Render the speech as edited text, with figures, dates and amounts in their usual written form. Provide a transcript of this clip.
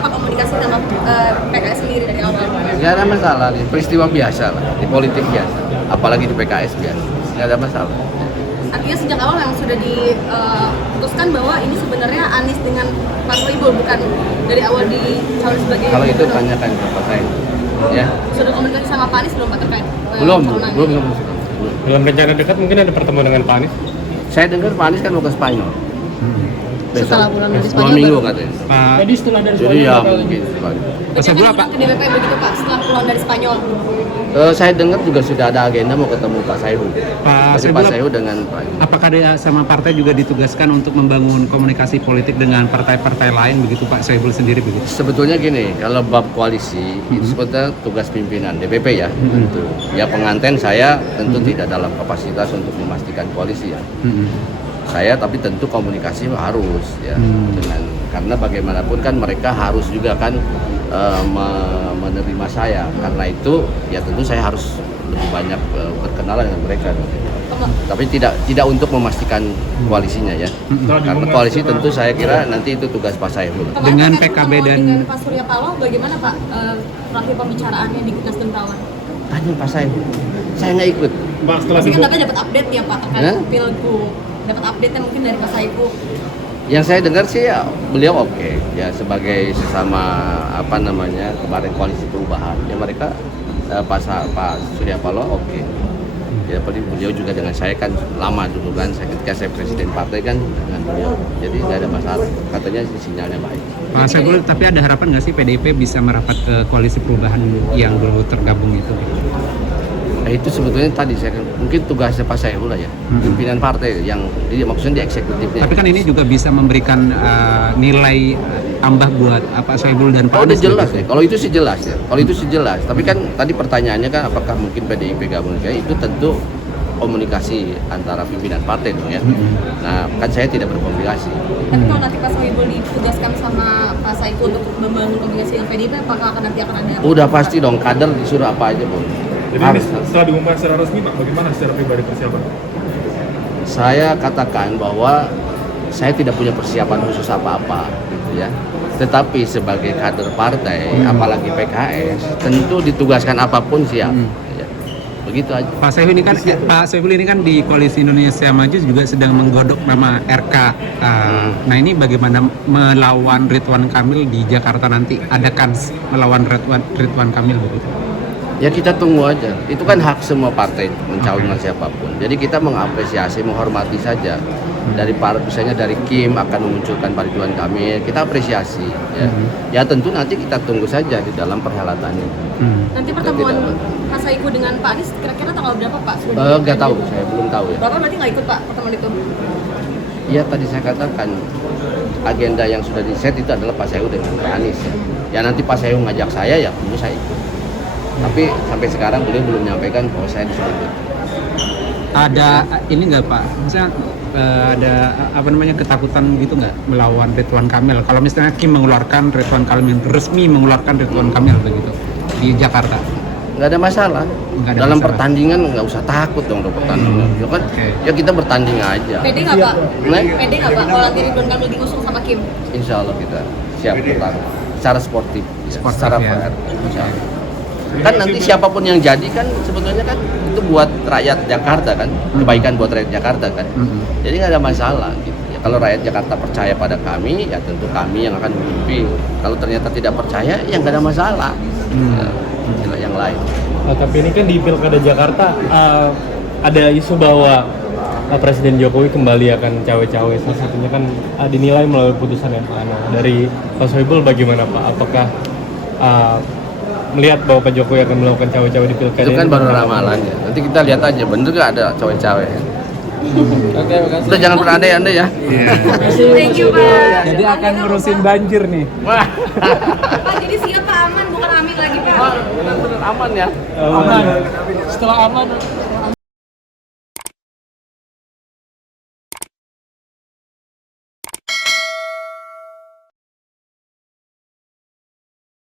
Pak komunikasi sama PKS sendiri dari awal? Nggak ada masalah, peristiwa biasa lah, di politik biasa, apalagi di PKS biasa, nggak ada masalah. Artinya sejak awal memang sudah diputuskan bahwa ini sebenarnya Anies dengan Pak Sohibul, bukan dari awal dicalon sebagai. Kalau itu tanyakan ke Pak Said, ya. Sudah komunikasi sama Pak Anies belum Pak terkait? Belum. Dalam rencana dekat mungkin ada pertemuan dengan Pak Anies? Saya dengar Pak Anies kan mau ke Spanyol. Setelah pulang dari 2 Spanyol minggu baru. katanya. Jadi setelah dari Jadi ya Spanyol mungkin. Pak Sohibul ke DPP begitu Pak setelah pulang dari Spanyol. Saya dengar juga sudah ada agenda mau ketemu Pak Sayhu. Pak Jadi Pak Sayhu dengan Pak. Apakah dia sama partai juga ditugaskan untuk membangun komunikasi politik dengan partai-partai lain begitu Pak Sohibul sendiri begitu? Sebetulnya gini, kalau bab koalisi itu sebetulnya tugas pimpinan DPP ya. Tentu. Ya penganten saya tentu tidak dalam kapasitas untuk memastikan koalisi ya. Saya tapi tentu komunikasi harus ya dengan karena bagaimanapun kan mereka harus juga kan menerima saya. Karena itu ya tentu saya harus lebih banyak berkenalan dengan mereka. Tapi tidak untuk memastikan koalisinya ya. Karena koalisi tentu saya kira nanti itu tugas Pak Saiful. Dengan PKB dan Pak Surya Paloh bagaimana Pak terakhir pembicaraannya di Nasdem Tawan? Tanya Pak Saiful. Saya nggak ikut. Pak, setelah Pasti kan Bapak dapat update ya Pak terkait Pilgub. Dapat update-nya mungkin dari Pak Saiful. Yang saya dengar sih ya beliau oke ya sebagai sesama kemarin koalisi perubahan ya mereka Pak Surya Paloh oke. Ya beliau juga dengan saya kan lama dulu kan ketika saya presiden partai kan dengan beliau jadi nggak ada masalah katanya sinyalnya baik. Pak Sohibul, tapi ada harapan nggak sih PDIP bisa merapat ke koalisi perubahan yang dulu tergabung itu? Nah, itu sebetulnya tadi saya mungkin tugasnya Pak Saiful lah ya pimpinan partai yang maksudnya di eksekutifnya. Tapi kan ini juga bisa memberikan nilai tambah buat Pak Sohibul dan Pak Udah Anies. jelas ya. Kalau itu sih jelas ya. Kalau itu sih jelas. Tapi kan tadi pertanyaannya kan apakah mungkin PDIP gabung kayak itu tentu komunikasi antara pimpinan partai dong ya. Nah kan saya tidak berkomunikasi. Tapi kalau nanti Pak Sohibul ditugaskan sama Pak Saiful untuk membangun komunikasi dengan PDIP, apakah nanti akan ada? Udah pasti dong kader disuruh apa aja pun. Jadi ini setelah diumumkan secara resmi Pak, bagaimana secara pribadi persiapan? Saya katakan bahwa saya tidak punya persiapan khusus apa-apa gitu ya. Tetapi sebagai kader partai, apalagi PKS, tentu ditugaskan apapun siap. Ya. Begitu aja. Pak Sohibul ini kan di Koalisi Indonesia Maju juga sedang menggodok nama RK. Nah ini bagaimana melawan Ridwan Kamil di Jakarta nanti? Ada kans melawan Ridwan Kamil begitu? Ya kita tunggu aja. Itu kan hak semua partai mencalonkan siapapun. Jadi kita mengapresiasi, menghormati saja. Dari misalnya dari Kim akan memunculkan Pak Ridwan Kamil, kita apresiasi. Ya. Ya tentu nanti kita tunggu saja di dalam perhelatannya. Nanti pertemuan Pak Saiful dengan Pak Anies kira-kira tanggal berapa Pak? Nggak tahu, saya belum tahu ya. Bapak berarti nggak ikut Pak pertemuan itu? Iya tadi saya katakan agenda yang sudah di-set itu adalah Pak Saiful dengan Pak Anies. Ya nanti Pak Saiful ngajak saya ya tentu saya ikut. Tapi sampai sekarang beliau belum menyampaikan bahwa saya disuruh ikut. Ada ini nggak Pak? Misalnya ada ketakutan gitu nggak melawan Ridwan Kamil? Kalau misalnya Kim mengeluarkan Ridwan Kamil resmi mengeluarkan Ridwan Kamil begitu di Jakarta? Nggak ada masalah. Nggak ada Dalam masalah. pertandingan nggak usah takut dong untuk pertandingan. Ya kan? Ya kita bertanding aja. PD nggak Pak? Nah, PD nggak Pak? Kalau nanti Ridwan Kamil diusung sama Kim? Insya Allah kita siap bertarung secara sportif, secara ya. fair. Insya Allah. Kan nanti siapapun yang jadi kan sebetulnya kan itu buat rakyat Jakarta kan, kebaikan buat rakyat Jakarta kan. Jadi nggak ada masalah gitu. Ya, kalau rakyat Jakarta percaya pada kami, ya tentu kami yang akan memimpin. Kalau ternyata tidak percaya, ya nggak ada masalah. Ya, yang lain. Tapi ini kan di Pilkada Jakarta ada isu bahwa Presiden Jokowi kembali akan cawe-cawe. Salah satunya kan dinilai melalui putusan MA. Dari Pak Sohibul bagaimana Pak? Apakah melihat bahwa Pak Jokowi akan melakukan cawe-cawe di Pilkada? Itu kan baru ramalannya. Nanti kita lihat aja, bener nggak ada cawe-cawe. Oke, makasih. Udah jangan berandai-andai ya. Thank you Pak. Jadi akan ngurusin banjir nih. Wah, Pak jadi siapa aman bukan Amin lagi Pak? bener aman ya. Aman. Setelah aman